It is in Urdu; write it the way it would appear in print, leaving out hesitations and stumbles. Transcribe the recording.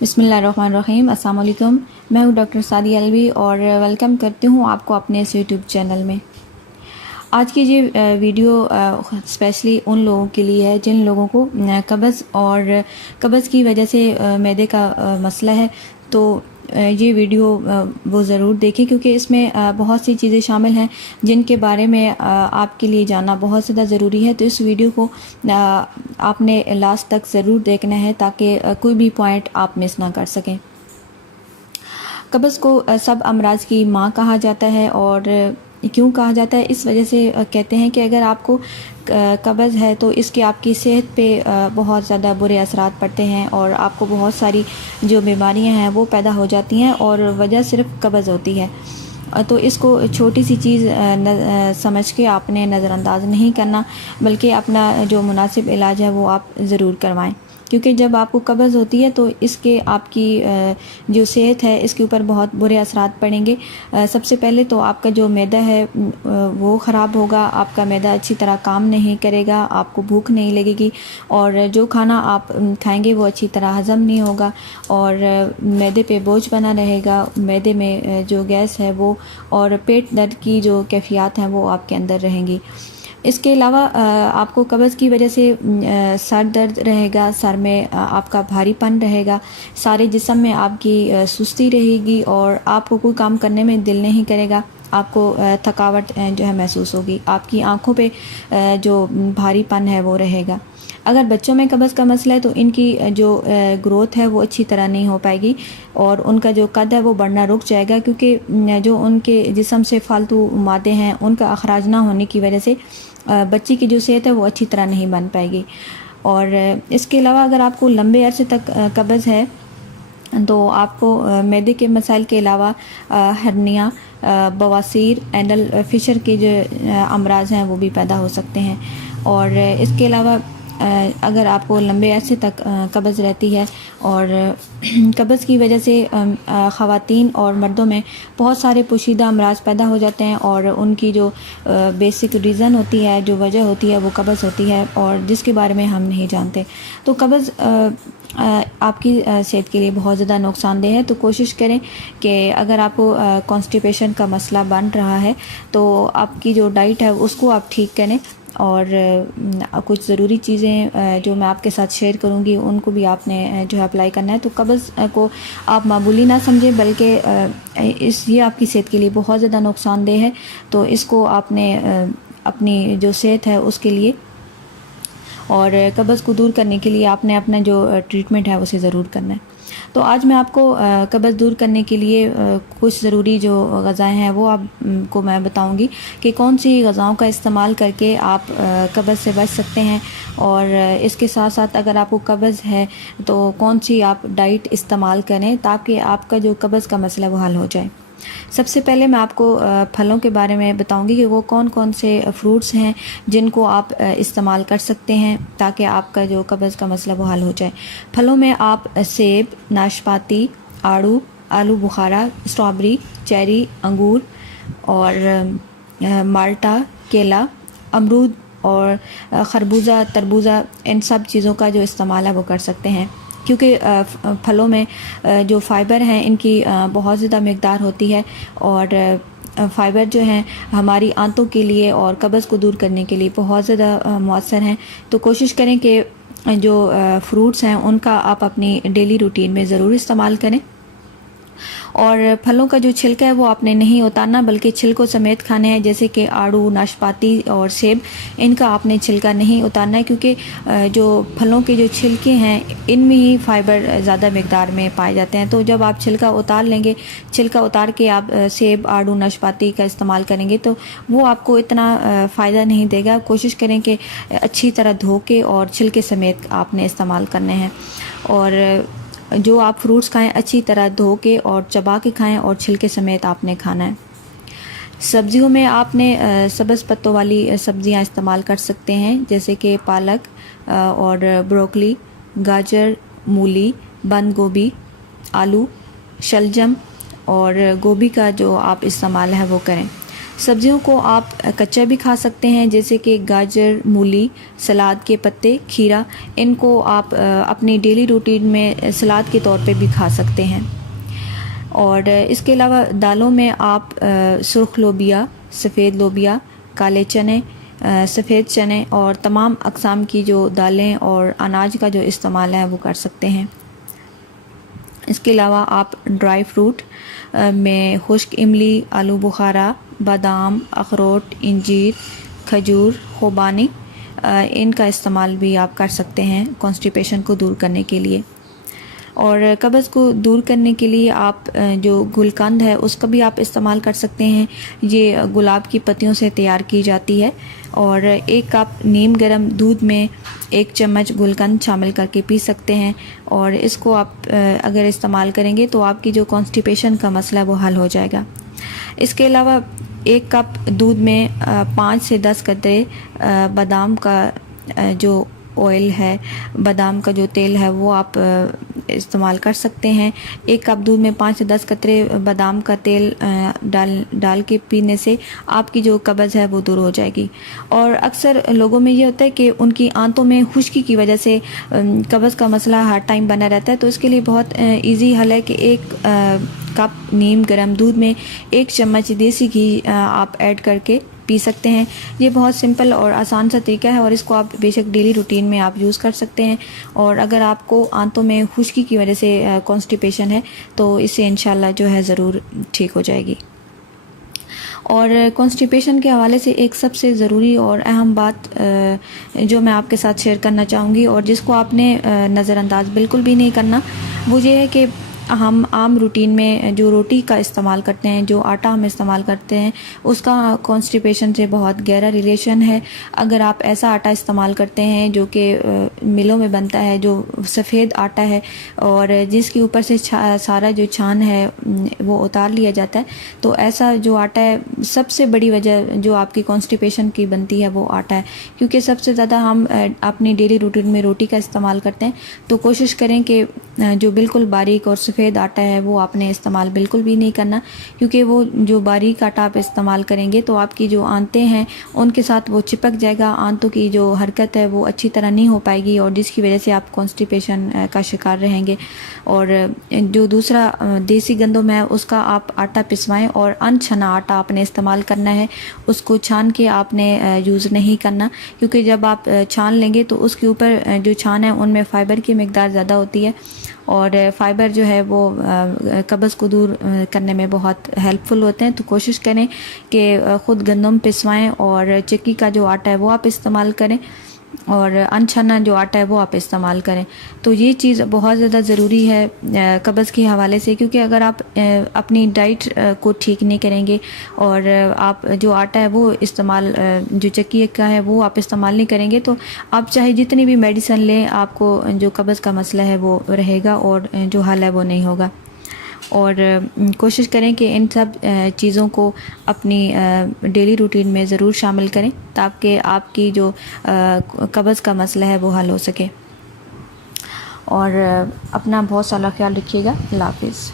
بسم اللہ الرحمن الرحیم۔ السلام علیکم، میں ہوں ڈاکٹر سعدیہ الوی اور ویلکم کرتی ہوں آپ کو اپنے اس یوٹیوب چینل میں۔ آج کی یہ ویڈیو اسپیشلی ان لوگوں کے لیے ہے جن لوگوں کو قبض اور قبض کی وجہ سے معدے کا مسئلہ ہے، تو یہ ویڈیو وہ ضرور دیکھیں کیونکہ اس میں بہت سی چیزیں شامل ہیں جن کے بارے میں آپ کے لیے جاننا بہت زیادہ ضروری ہے۔ تو اس ویڈیو کو آپ نے لاسٹ تک ضرور دیکھنا ہے تاکہ کوئی بھی پوائنٹ آپ مس نہ کر سکیں۔ قبض کو سب امراض کی ماں کہا جاتا ہے، اور کیوں کہا جاتا ہے؟ اس وجہ سے کہتے ہیں کہ اگر آپ کو قبض ہے تو اس کے آپ کی صحت پہ بہت زیادہ برے اثرات پڑتے ہیں اور آپ کو بہت ساری جو بیماریاں ہیں وہ پیدا ہو جاتی ہیں، اور وجہ صرف قبض ہوتی ہے۔ تو اس کو چھوٹی سی چیز سمجھ کے آپ نے نظر انداز نہیں کرنا، بلکہ اپنا جو مناسب علاج ہے وہ آپ ضرور کروائیں، کیونکہ جب آپ کو قبض ہوتی ہے تو اس کے آپ کی جو صحت ہے اس کے اوپر بہت برے اثرات پڑیں گے۔ سب سے پہلے تو آپ کا جو معدہ ہے وہ خراب ہوگا، آپ کا معدہ اچھی طرح کام نہیں کرے گا، آپ کو بھوک نہیں لگے گی، اور جو کھانا آپ کھائیں گے وہ اچھی طرح ہضم نہیں ہوگا، اور معدے پہ بوجھ بنا رہے گا، معدے میں جو گیس ہے وہ اور پیٹ درد کی جو کیفیات ہیں وہ آپ کے اندر رہیں گی۔ اس کے علاوہ آپ کو قبض کی وجہ سے سر درد رہے گا، سر میں آپ کا بھاری پن رہے گا، سارے جسم میں آپ کی سستی رہے گی، اور آپ کو کوئی کام کرنے میں دل نہیں کرے گا، آپ کو تھکاوٹ جو ہے محسوس ہوگی، آپ کی آنکھوں پہ جو بھاری پن ہے وہ رہے گا۔ اگر بچوں میں قبض کا مسئلہ ہے تو ان کی جو گروتھ ہے وہ اچھی طرح نہیں ہو پائے گی، اور ان کا جو قد ہے وہ بڑھنا رک جائے گا، کیونکہ جو ان کے جسم سے فالتو مادے ہیں ان کا اخراج نہ ہونے کی وجہ سے بچی کی جو صحت ہے وہ اچھی طرح نہیں بن پائے گی۔ اور اس کے علاوہ اگر آپ کو لمبے عرصے تک قبض ہے تو آپ کو معدے کے مسائل کے علاوہ ہرنیا، بواسیر، اینل فشر کے جو امراض ہیں وہ بھی پیدا ہو سکتے ہیں۔ اور اس کے علاوہ اگر آپ کو لمبے عرصے تک قبض رہتی ہے، اور قبض کی وجہ سے خواتین اور مردوں میں بہت سارے پوشیدہ امراض پیدا ہو جاتے ہیں، اور ان کی جو بیسک ریزن ہوتی ہے، جو وجہ ہوتی ہے وہ قبض ہوتی ہے، اور جس کے بارے میں ہم نہیں جانتے۔ تو قبض آپ کی صحت کے لیے بہت زیادہ نقصان دہ ہے، تو کوشش کریں کہ اگر آپ کو کانسٹیپیشن کا مسئلہ بن رہا ہے تو آپ کی جو ڈائٹ ہے اس کو آپ ٹھیک کریں، اور کچھ ضروری چیزیں جو میں آپ کے ساتھ شیئر کروں گی ان کو بھی آپ نے جو ہے اپلائی کرنا ہے۔ تو قبض کو آپ معمولی نہ سمجھیں، بلکہ یہ آپ کی صحت کے لیے بہت زیادہ نقصان دہ ہے، تو اس کو آپ نے اپنی جو صحت ہے اس کے لیے اور قبض کو دور کرنے کے لیے آپ نے اپنا جو ٹریٹمنٹ ہے اسے ضرور کرنا ہے۔ تو آج میں آپ کو قبض دور کرنے کے لیے کچھ ضروری جو غذائیں ہیں وہ آپ کو میں بتاؤں گی کہ کون سی غذاؤں کا استعمال کر کے آپ قبض سے بچ سکتے ہیں، اور اس کے ساتھ ساتھ اگر آپ کو قبض ہے تو کون سی آپ ڈائٹ استعمال کریں تاکہ آپ کا جو قبض کا مسئلہ وہ حل ہو جائے۔ سب سے پہلے میں آپ کو پھلوں کے بارے میں بتاؤں گی کہ وہ کون کون سے فروٹس ہیں جن کو آپ استعمال کر سکتے ہیں تاکہ آپ کا جو قبض کا مسئلہ وہ حل ہو جائے۔ پھلوں میں آپ سیب، ناشپاتی، آڑو، آلو بخارا، اسٹرابری، چیری، انگور اور مالٹا، کیلا، امرود اور خربوزہ، تربوزہ، ان سب چیزوں کا جو استعمال ہے وہ کر سکتے ہیں، کیونکہ پھلوں میں جو فائبر ہیں ان کی بہت زیادہ مقدار ہوتی ہے، اور فائبر جو ہیں ہماری آنتوں کے لیے اور قبض کو دور کرنے کے لیے بہت زیادہ مؤثر ہیں۔ تو کوشش کریں کہ جو فروٹس ہیں ان کا آپ اپنی ڈیلی روٹین میں ضرور استعمال کریں، اور پھلوں کا جو چھلکا ہے وہ آپ نے نہیں اتارنا بلکہ چھلکوں سمیت کھانے ہیں، جیسے کہ آڑو، ناشپاتی اور سیب، ان کا آپ نے چھلکا نہیں اتارنا ہے، کیونکہ جو پھلوں کے جو چھلکے ہیں ان میں ہی فائبر زیادہ مقدار میں پائے جاتے ہیں۔ تو جب آپ چھلکا اتار لیں گے، چھلکا اتار کے آپ سیب، آڑو، ناشپاتی کا استعمال کریں گے تو وہ آپ کو اتنا فائدہ نہیں دے گا۔ کوشش کریں کہ اچھی طرح دھو کے اور چھلکے سمیت آپ نے استعمال کرنے ہیں، اور جو آپ فروٹس کھائیں اچھی طرح دھو کے اور چبا کے کھائیں اور چھلکے سمیت آپ نے کھانا ہے۔ سبزیوں میں آپ نے سبز پتوں والی سبزیاں استعمال کر سکتے ہیں، جیسے کہ پالک اور بروکلی، گاجر، مولی، بند گوبھی، آلو، شلجم اور گوبھی کا جو آپ استعمال ہے وہ کریں۔ سبزیوں کو آپ کچا بھی کھا سکتے ہیں، جیسے کہ گاجر، مولی، سلاد کے پتے، کھیرا، ان کو آپ اپنی ڈیلی روٹین میں سلاد کے طور پہ بھی کھا سکتے ہیں۔ اور اس کے علاوہ دالوں میں آپ سرخ لوبیا، سفید لوبیا، کالے چنے، سفید چنے اور تمام اقسام کی جو دالیں اور اناج کا جو استعمال ہے وہ کر سکتے ہیں۔ اس کے علاوہ آپ ڈرائی فروٹ میں خشک املی، آلو بخارا، بادام، اخروٹ، انجیر، کھجور، خوبانی، ان کا استعمال بھی آپ کر سکتے ہیں کانسٹیپیشن کو دور کرنے کے لیے۔ اور قبض کو دور کرنے کے لیے آپ جو گلقند ہے اس کا بھی آپ استعمال کر سکتے ہیں۔ یہ گلاب کی پتیوں سے تیار کی جاتی ہے، اور 1 کپ نیم گرم دودھ میں 1 چمچ گلقند شامل کر کے پی سکتے ہیں، اور اس کو آپ اگر استعمال کریں گے تو آپ کی جو کانسٹیپیشن کا مسئلہ ہے وہ حل ہو جائے گا۔ اس کے علاوہ 1 کپ دودھ میں 5 سے 10 قطرے بادام کا جو آئل ہے، بادام کا جو تیل ہے وہ آپ استعمال کر سکتے ہیں۔ 1 کپ دودھ میں 5 سے 10 قطرے بادام کا تیل ڈال کے پینے سے آپ کی جو قبض ہے وہ دور ہو جائے گی۔ اور اکثر لوگوں میں یہ ہوتا ہے کہ ان کی آنتوں میں خشکی کی وجہ سے قبض کا مسئلہ ہر ٹائم بنا رہتا ہے، تو اس کے لیے بہت ایزی حل ہے کہ 1 کپ نیم گرم دودھ میں 1 چمچ دیسی گھی آپ ایڈ کر کے پی سکتے ہیں۔ یہ بہت سمپل اور آسان سا طریقہ ہے، اور اس کو آپ بے شک ڈیلی روٹین میں آپ یوز کر سکتے ہیں۔ اور اگر آپ کو آنتوں میں خشکی کی وجہ سے کانسٹیپیشن ہے تو اس سے انشاءاللہ جو ہے ضرور ٹھیک ہو جائے گی۔ اور کانسٹیپیشن کے حوالے سے ایک سب سے ضروری اور اہم بات جو میں آپ کے ساتھ شیئر کرنا چاہوں گی، اور جس کو آپ نے نظر انداز بالکل بھی نہیں کرنا، وہ یہ ہے کہ ہم عام روٹین میں جو روٹی کا استعمال کرتے ہیں، جو آٹا ہم استعمال کرتے ہیں، اس کا کانسٹیپیشن سے بہت گہرا ریلیشن ہے۔ اگر آپ ایسا آٹا استعمال کرتے ہیں جو کہ ملوں میں بنتا ہے، جو سفید آٹا ہے اور جس کے اوپر سے سارا جو چھان ہے وہ اتار لیا جاتا ہے، تو ایسا جو آٹا ہے، سب سے بڑی وجہ جو آپ کی کانسٹیپیشن کی بنتی ہے وہ آٹا ہے، کیونکہ سب سے زیادہ ہم اپنی ڈیلی روٹین میں روٹی کا استعمال کرتے ہیں۔ تو کوشش کریں کہ جو بالکل باریک اور سفید آٹا ہے وہ آپ نے استعمال بالکل بھی نہیں کرنا، کیونکہ وہ جو باریک آٹا آپ استعمال کریں گے تو آپ کی جو آنتیں ہیں ان کے ساتھ وہ چپک جائے گا، آنتوں کی جو حرکت ہے وہ اچھی طرح نہیں ہو پائے گی، اور جس کی وجہ سے آپ کانسٹیپیشن کا شکار رہیں گے۔ اور جو دوسرا دیسی گندم ہے اس کا آپ آٹا پسوائیں، اور ان چھنا آٹا آپ نے استعمال کرنا ہے، اس کو چھان کے آپ نے یوز نہیں کرنا، کیونکہ جب آپ چھان لیں گے تو اس کے اوپر جو چھان ہے ان میں فائبر کی مقدار زیادہ ہوتی ہے، اور فائبر جو ہے وہ قبض کو دور کرنے میں بہت ہیلپ فل ہوتے ہیں۔ تو کوشش کریں کہ خود گندم پسوائیں، اور چکی کا جو آٹا ہے وہ آپ استعمال کریں، اور انچھنا جو آٹا ہے وہ آپ استعمال کریں۔ تو یہ چیز بہت زیادہ ضروری ہے قبض کے حوالے سے، کیونکہ اگر آپ اپنی ڈائٹ کو ٹھیک نہیں کریں گے، اور آپ جو آٹا ہے وہ استعمال جو چکی کا ہے وہ آپ استعمال نہیں کریں گے، تو آپ چاہے جتنی بھی میڈیسن لیں آپ کو جو قبض کا مسئلہ ہے وہ رہے گا، اور جو حل ہے وہ نہیں ہوگا۔ اور کوشش کریں کہ ان سب چیزوں کو اپنی ڈیلی روٹین میں ضرور شامل کریں، تاکہ آپ کی جو قبض کا مسئلہ ہے وہ حل ہو سکے۔ اور اپنا بہت سارا خیال رکھیے گا۔ اللہ حافظ۔